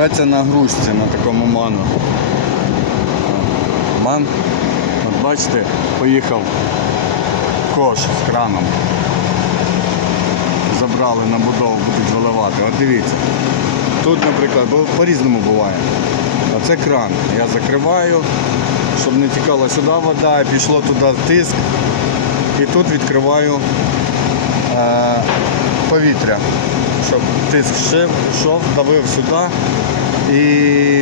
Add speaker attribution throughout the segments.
Speaker 1: Праця на грузці на такому ману. Ман, от бачите, поїхав кош з краном. Забрали на будову, будуть виливати. От дивіться. Тут, наприклад, по-різному буває. Оце кран. Я закриваю, щоб не тікала сюди вода, пішло туди тиск. І тут відкриваю е, повітря, щоб тиск шив, йшов, давив сюди. І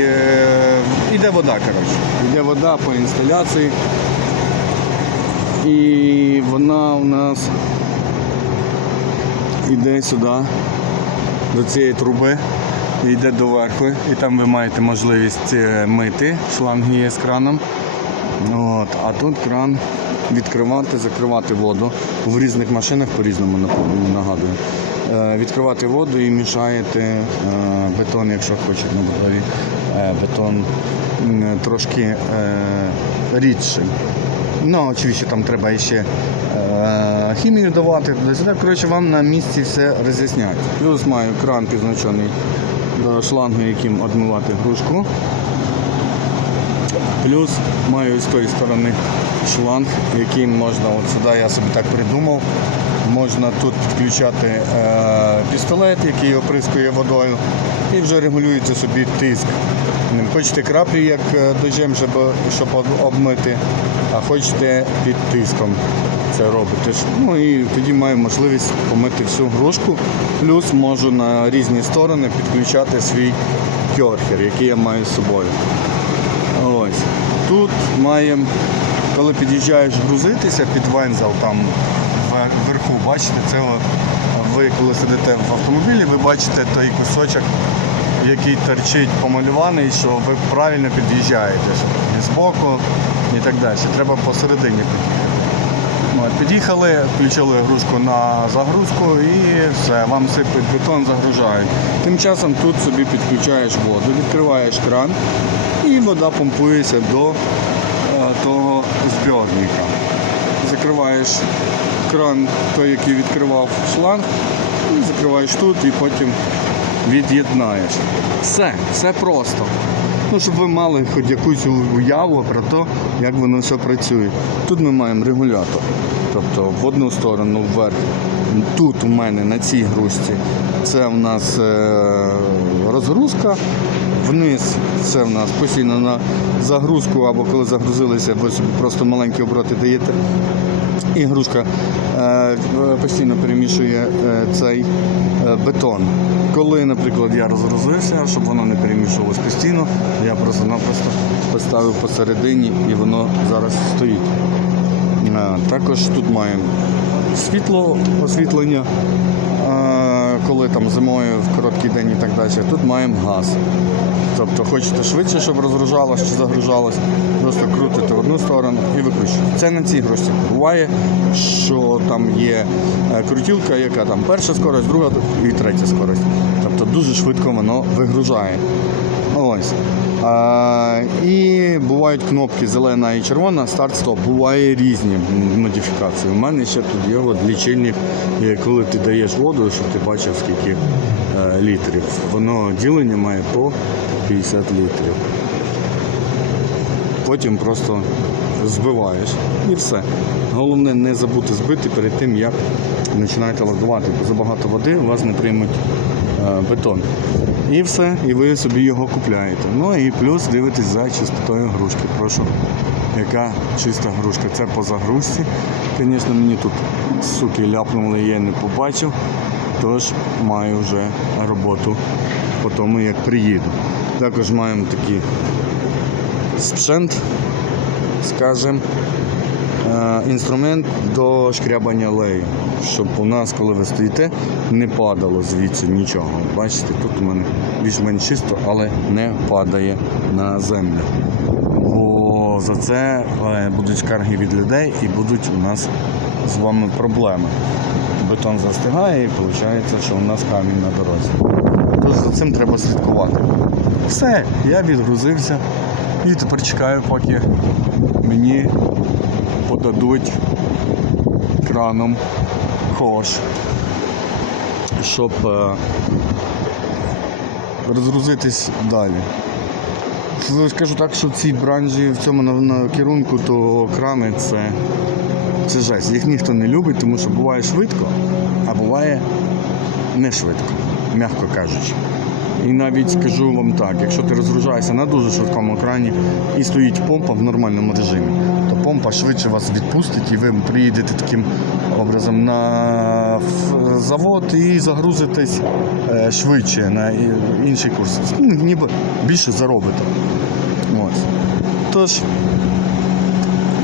Speaker 1: е, іде вода, коротше. Іде вода по інсталяції. І вона у нас іде сюди, до цієї труби, йде доверху. І там ви маєте можливість е, мити, шланг є з краном. От, а тут кран відкривати, закривати воду. В різних машинах по-різному нагадую. Е, Відкривати воду і мішаєте е, бетон, якщо хочете на будові. Е, Бетон трошки рідший. Ну, очевидно, там треба ще хімію давати. Коротше, вам на місці все роз'ясняють. Плюс маю кран підзначений до шлангу, яким відмивати грушку. Плюс маю з тої сторони шланг, яким можна, от сюди я собі так придумав, можна тут підключати е, пістолет, який оприскує водою, і вже регулюється собі тиск. Хочете краплі, як е, дождем, щоб, щоб обмити, а хочете під тиском це робите. ж. Ну і тоді маю можливість помити всю грушку. Плюс можу на різні сторони підключати свій кьорхер, який я маю з собою. Ось. Тут маємо, коли під'їжджаєш грузитися під вензел там вверху, бачите, це о- ви коли сидите в автомобілі, ви бачите той кусочок, який торчить помалюваний, що ви правильно під'їжджаєте, не збоку і так далі. Треба посередині під'їхати. Під'їхали, включили грушку на загрузку і все, вам сипить бетон, загружають. Тим часом тут собі підключаєш воду, відкриваєш кран і вода помпується до е, того збірника. Закриваєш кран, той, який відкривав шланг, закриваєш тут і потім від'єднаєш. Все, все просто. Ну, щоб ви мали хоч якусь уяву про те, як воно все працює. Тут ми маємо регулятор. Тобто в одну сторону вверх. Тут у мене на цій грушці це в нас е, розгрузка. Вниз це в нас постійно на загрузку або коли загрузилися, ви собі просто маленькі обороти даєте. І грушка е, постійно перемішує е, цей е, бетон. Коли, наприклад, я розгрузився, щоб воно не перемішувалось постійно, я просто-напросто поставив посередині і воно зараз стоїть. Також тут маємо світло освітлення, коли там зимою в короткий день і так далі. Тут маємо газ. Тобто хочете швидше, щоб розгружалось чи загружалось, просто крутите в одну сторону і викручуєте. Це на цій грушці. Буває, що там є е, крутілка, яка там перша скорость, друга і третя скорость. Тобто дуже швидко воно вигружає. Ось. А, і бувають кнопки зелена і червона, старт-стоп. Буває різні модифікації. У мене ще тут є от лічильник, е, коли ти даєш воду, щоб ти бачив скільки е, літрів. Воно ділення має по 50 літрів. Потім просто збиваєш і все. Головне не забути збити перед тим, як починаєте ладувати. Забагато води у вас не приймуть е, бетон. І все, і ви собі його купляєте. Ну і плюс дивитесь за чистотою грушки. Прошу, яка чиста грушка. Це по загрузці. Звісно, мені тут суки ляпнули, я не побачив. Тож маю вже роботу по тому, як приїду. Також маємо такий спшент, скажімо, е, інструмент до шкрябання лею, щоб у нас, коли ви стоїте, не падало звідси нічого. Бачите, тут у мене більш-менш чисто, але не падає на землю. Бо за це е, будуть скарги від людей і будуть у нас з вами проблеми. Бетон застигає і виходить, що у нас камінь на дорозі. За цим треба слідкувати. Все, я відгрузився і тепер чекаю, поки мені подадуть краном кош, щоб е, розгрузитись далі. Скажу так, що в цій бранжі, в цьому на керунку, то крани це, це жесть. Їх ніхто не любить, тому що буває швидко, а буває не швидко, м'яко кажучи. І навіть скажу вам так, якщо ти розгружаєшся на дуже швидкому екрані і стоїть помпа в нормальному режимі, то помпа швидше вас відпустить і ви приїдете таким образом на завод і загрузитесь е, швидше на інший курс. Ну, Ніби більше заробите. Ось. Тож,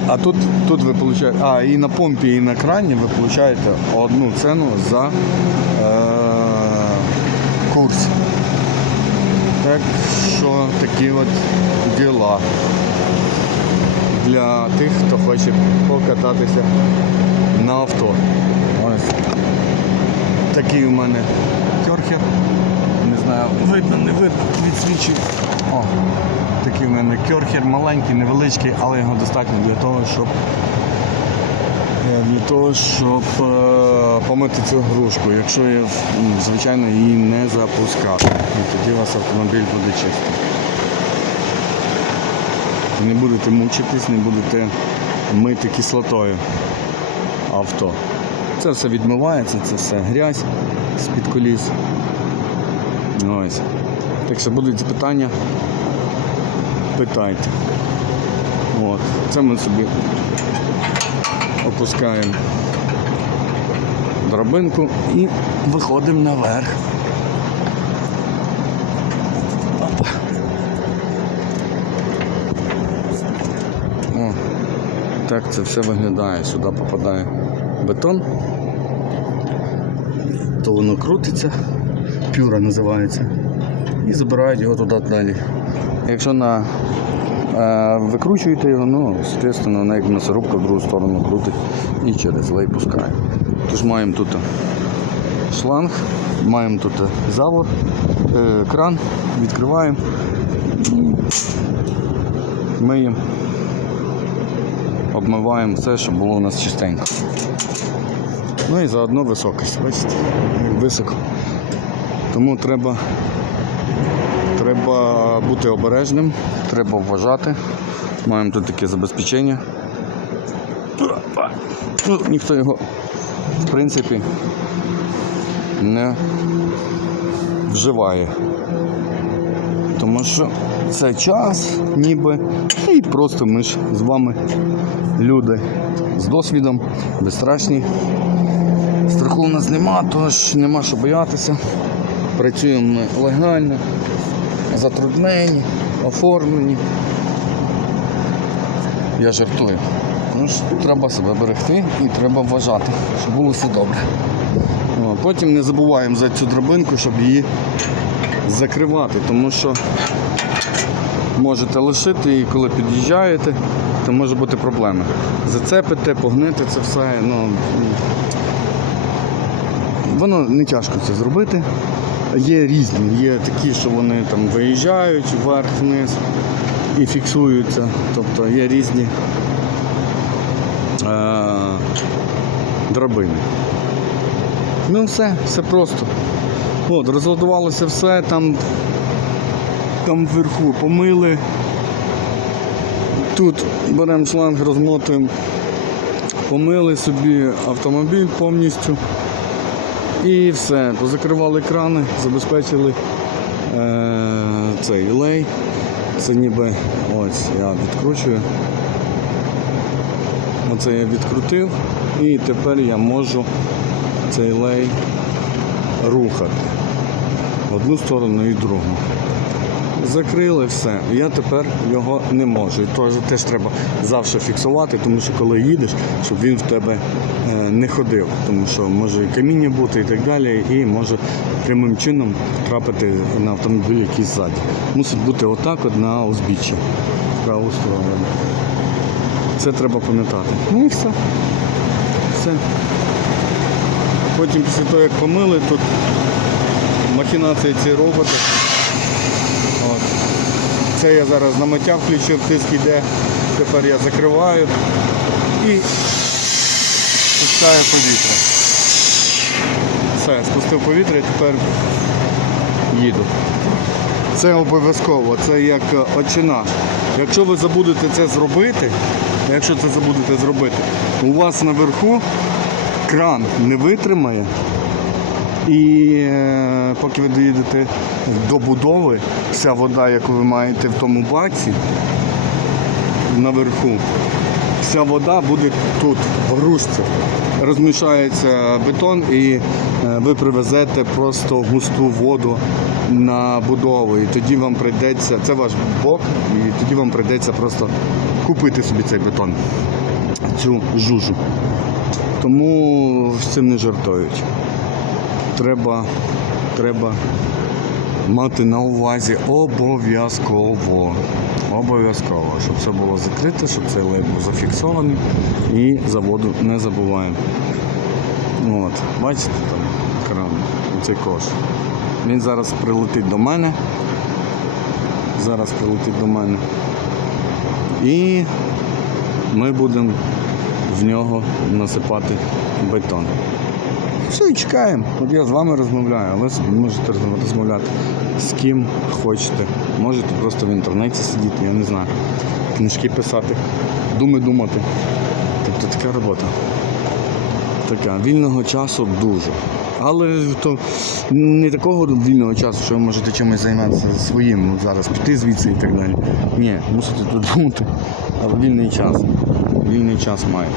Speaker 1: а тут, тут ви получаєте. А, і на помпі, і на крані ви получаєте одну ціну за е, курс. Так що такі от діла для тих, хто хоче покататися на авто. Ось такий у мене керхер. Не знаю, видно, не видно, відсвічує. О, такий у мене керхер маленький, невеличкий, але його достатньо для того, щоб е, для того, щоб е, помити цю грушку, якщо я, звичайно, її не запускати. І тоді у вас автомобіль буде чистий. Не будете мучитись, не будете мити кислотою авто. Це все відмивається, це все грязь з-під коліс. Ось. Так що будуть запитання, питайте. От. Це ми собі опускаємо драбинку і виходимо наверх. О, так це все виглядає. Сюди попадає бетон. То воно крутиться, пюра називається. І забирають його туди далі. Якщо на е, викручуєте його, ну, звісно, вона як м'ясорубка в другу сторону крутить і через лей пускає. Тож маємо тут шланг, маємо тут завор, е, кран, відкриваємо, миємо, обмиваємо все, щоб було у нас чистенько. Ну і заодно високість, бачите, високо. Тому треба, треба бути обережним, треба вважати. Маємо тут таке забезпечення. Ну, ніхто його, в принципі, не вживає. Тому що це час, ніби, і просто ми ж з вами люди з досвідом, безстрашні. Страху у нас нема, тож нема що боятися. Працюємо ми легально, затруднені, оформлені. Я жартую. Ну ж, треба себе берегти і треба вважати, щоб було все добре. Потім не забуваємо за цю драбинку, щоб її закривати, тому що можете лишити і коли під'їжджаєте, то може бути проблеми. Зацепите, погнете це все. Ну, Воно не тяжко це зробити. Є різні, є такі, що вони там виїжджають вверх-вниз і фіксуються. Тобто є різні драбини. Ну все, все просто. От, розладувалося все, там, там вверху помили. Тут беремо шланг, розмотуємо, помили собі автомобіль повністю. І все, позакривали крани, забезпечили е, цей лей. Це ніби ось я відкручую. Оце я відкрутив і тепер я можу цей лей рухати в одну сторону і другу. Закрили все. Я тепер його не можу. І теж, теж треба завжди фіксувати, тому що коли їдеш, щоб він в тебе е, не ходив. Тому що може і каміння бути і так далі, і може прямим чином трапити на автомобіль якийсь ззаді. Мусить бути отак от на узбіччі праву сторону. Це треба пам'ятати. Ну і все. Все. Потім після того, як помили, тут махінації ці роботи. От. Це я зараз на миття включив, тиск йде, тепер я закриваю і спускаю повітря. Все, спустив повітря тепер їду. Це обов'язково, це як е, «Отче наш». Якщо ви забудете це зробити, якщо це забудете зробити, у вас наверху кран не витримає. І е, поки ви доїдете до будови, вся вода, яку ви маєте в тому баці наверху, вся вода буде тут, в грушці. Розмішається бетон і е, ви привезете просто густу воду на будову. І тоді вам прийдеться, це ваш бок, і тоді вам прийдеться просто купити собі цей бетон, цю жужу. Тому з цим не жартують треба, треба мати на увазі обов'язково. Обов'язково, щоб все було закрите, щоб цей лед був зафіксований і за воду не забуваємо. От, бачите там кран, цей кош. Він зараз прилетить до мене. Зараз прилетить до мене. І ми будемо в нього насипати бетон. Все, і чекаємо. От я з вами розмовляю, а ви можете розмовляти з ким хочете. Можете просто в інтернеті сидіти, я не знаю. Книжки писати, думи думати. Тобто така робота. Така, вільного часу дуже. Але то не такого вільного часу, що ви можете чимось займатися своїм, зараз піти звідси і так далі. Ні, мусите тут бути. Але вільний час. Вільний час маєте.